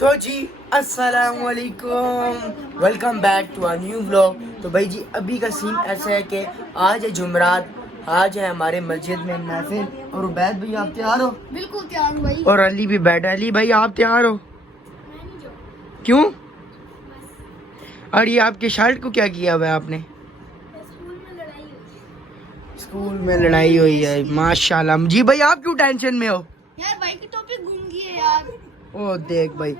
तो जी अस्सलाम वालेकुम, welcome back to our new vlog. तो भाई जी अभी का सीन ऐसा है कि आज है जुमरात, आज है हमारे मस्जिद में महफिल। और उबैद भाई आप तैयार हो? बिल्कुल तैयार हूँ भाई। और अली भी बैठा। अली भाई आप तैयार हो? क्यों? और ये आपके शर्ट को क्या किया हुआ है आपने? स्कूल में लड़ाई हुई है, माशाल्लाह। जी भाई आप क्यों टेंशन में हो? यार भाई की टोपी घूम गई है यार। ओ देख भाई,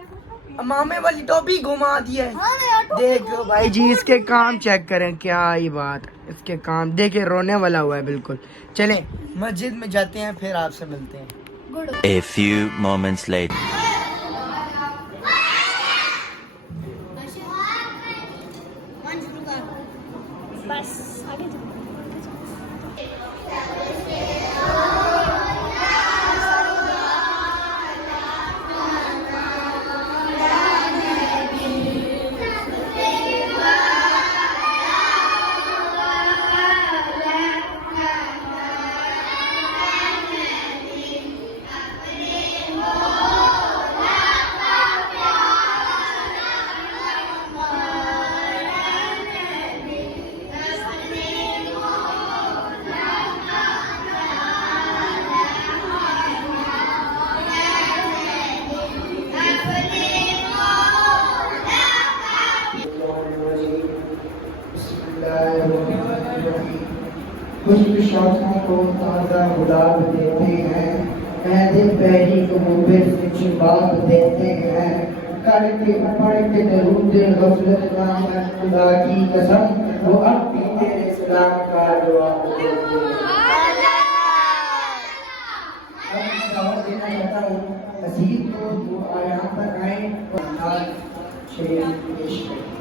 मामे वाली टोपी घुमा दी है। हाँ ना यार, टोपी देखो भाई जी इसके काम चेक करें, क्या ही बात। इसके काम देखे, रोने वाला हुआ है बिल्कुल। चले मस्जिद में जाते हैं, फिर आपसे मिलते हैं। Good. A few moments later. बस आगे चलो। खुश्क शाखों को ताज़ा गुलाब देते हैं, मेहंदी पहरी को मुबिर से चिबाब देते हैं। करके पढ़ के दरूद गफलत नाम खुदा की कसम, वो अब भी तेरे सलाम का जवाब देते हैं। अब मैं दावत देना चाहता हूँ हसीब को, जो यहाँ पर आए और शेर पेश करें।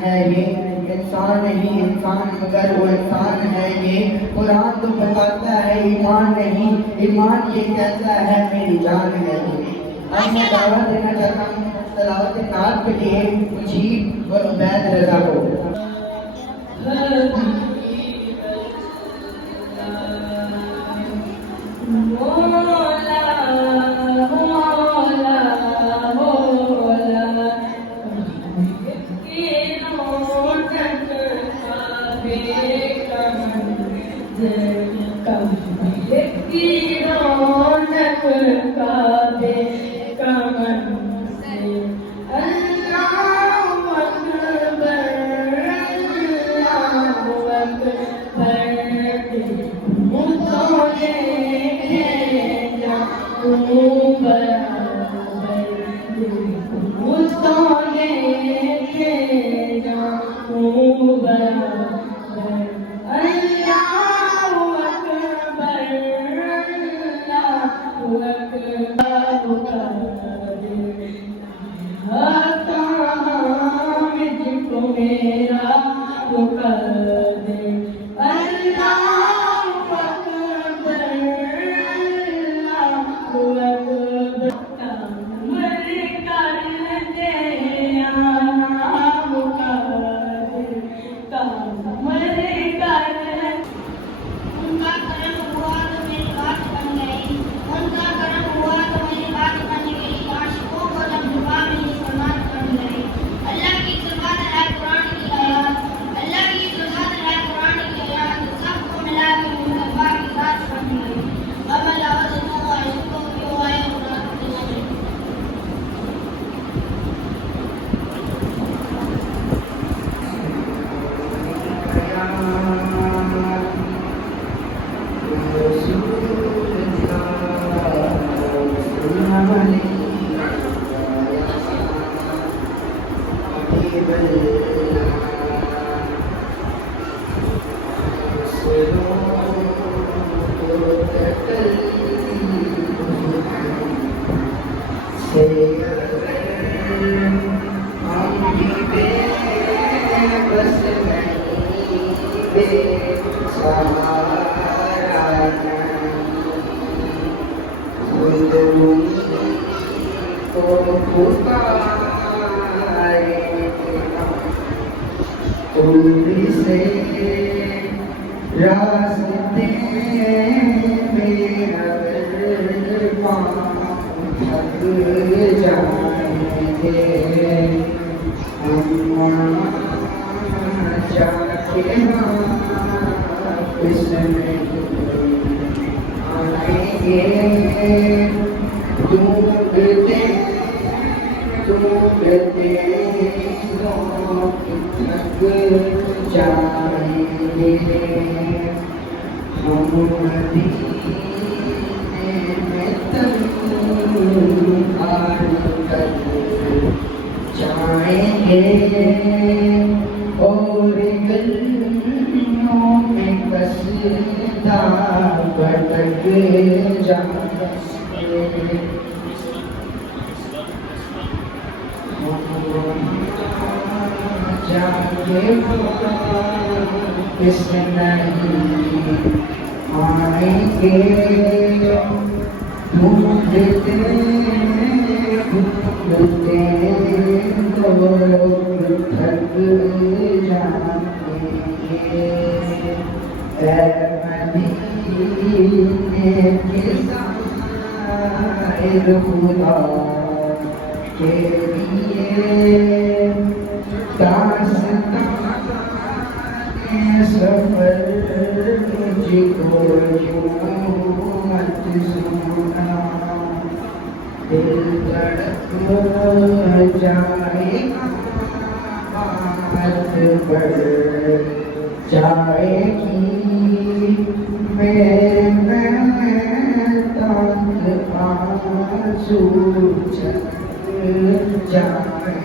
है ये इंसान नहीं इंसान मगर वो इंसान है ये। कुरान तो बताता है ईमान नहीं, ईमान ये कहता है मेरी जान है ये। अब मैं दावत देना चाहता हूँ तलावत नात के लिए मुजीब और उबैद रजा को। से हम भी बेबस नहीं, बेसहारा खुद को पुकारे उम्र से रास्ते में अगर थक जाएंगे हम जाके इसमें आएंगे ढूंढते ढूंढते थक जाएंगे हम मदीने में तन्हार कर जाएंगे और गलियों में कसदा भटक जाएंगे जाके किस नहीं आएंगे ढूंढते ढूंढते लोग थक जाएंगे मदीने के साहिर खुदा के लिए सफर मुझको यूं मत सुना दिल धड़क जाएगा बात बढ़ जाएगी मेरे तक आंसू चल जाए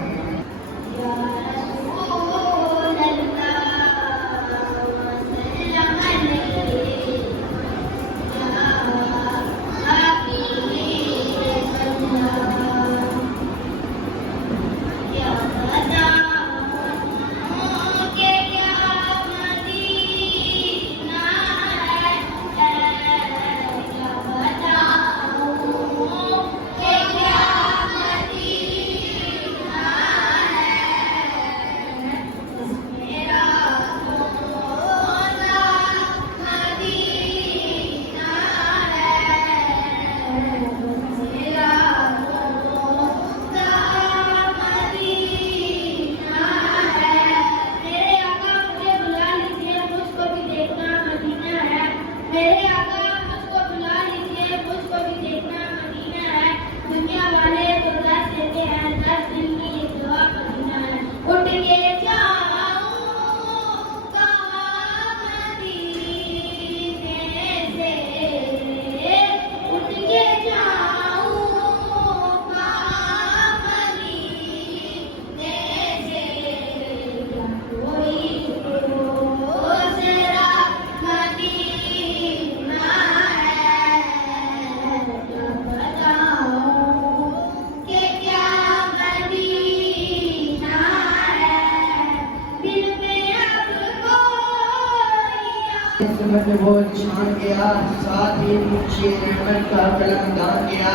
वो छान गया साथ ही मुझे रहमत का कलम दान गया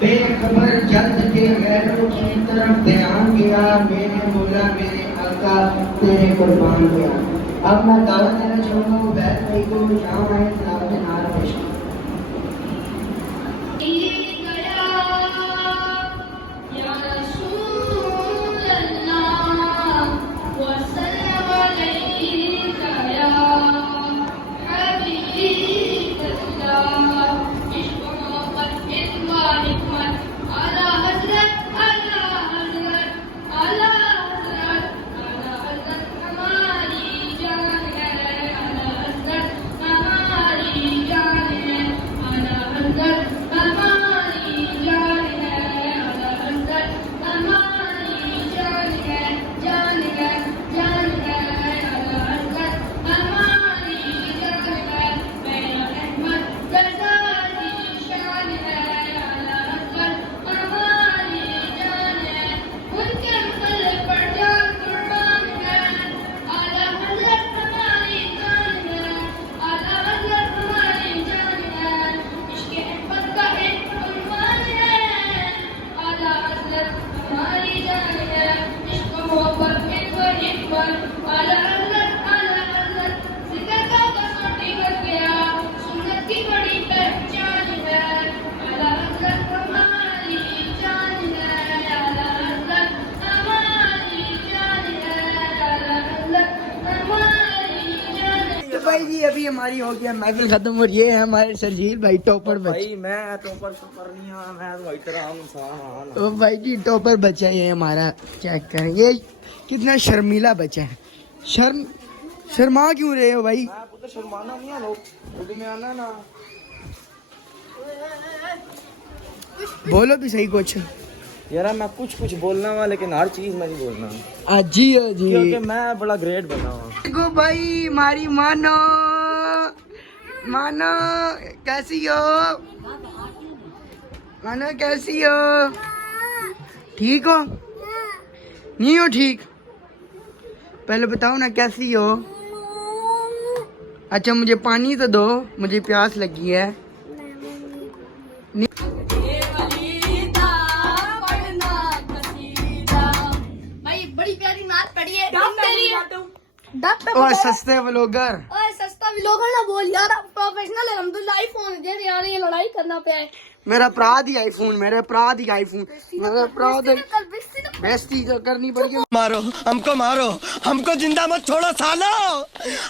बेखबर जल्द के गैरों की तरफ ध्यान गया मेरे मौला मेरे आका तेरे कुर्बान गया। अब मैं दावत देना चाहूँगा बैठ भाई को जहाँ मैं दावत नार पेश हमारी हमारी हो गया महफिल खत्म और ये है हमारे सरजील भाई टॉपर बच्चे। भाई मैं टॉपर शॉपर नहीं हूं, मैं तो भाई तरह आम इंसान हूं। ओ भाई जी टॉपर बच्चा ये हमारा, चेक करें ये कितना शर्मीला बच्चा है। शर्मा क्यों रहे हो भाई? मैं पुत्र शर्माना नहीं है, लोग उर्दू में आना ना। बोलो भी सही कुछ। यार मैं कुछ बोलना वा, लेकिन हर चीज में नहीं बोलना, अजी अजी क्योंकि मैं बड़ा ग्रेट बना हूं। देखो भाई मारी मानो मानो कैसी हो? मानो कैसी हो? ठीक हो? नहीं हो ठीक? पहले बताओ ना कैसी हो? अच्छा मुझे पानी तो दो, मुझे प्यास लगी है। भाई बड़ी प्यारी नाच पड़ी है डॉक्टर ओ सस्ते व्लॉगर, ओए सस्ता व्लॉगर ना बोल यार, प्रोफेशनल अल्हम्दुलिल्लाह आईफोन दे यार, ये लड़ाई करना पे है। मेरा अपराध ही आईफोन, मेरा अपराध ही आईफोन, मेरा अपराध बेइज्जती तो करनी पड़ेगी। मारो हमको जिंदा मत छोड़ो सालो।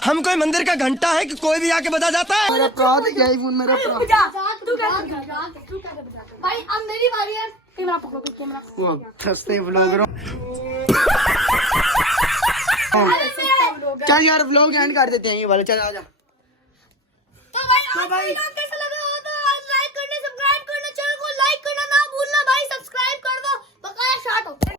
हम कोई मंदिर का घंटा है कि कोई भी आके बजा जाता है। मेरा अपराध ही आईफोन, मेरा अपराध। भाई अब मेरी बारी है, कैमरा पकड़ो कैमरा। वो सस्ते व्लॉगर चल यार व्लॉग एंड कर देते हैं ये वाला, चल आजा। तो भाई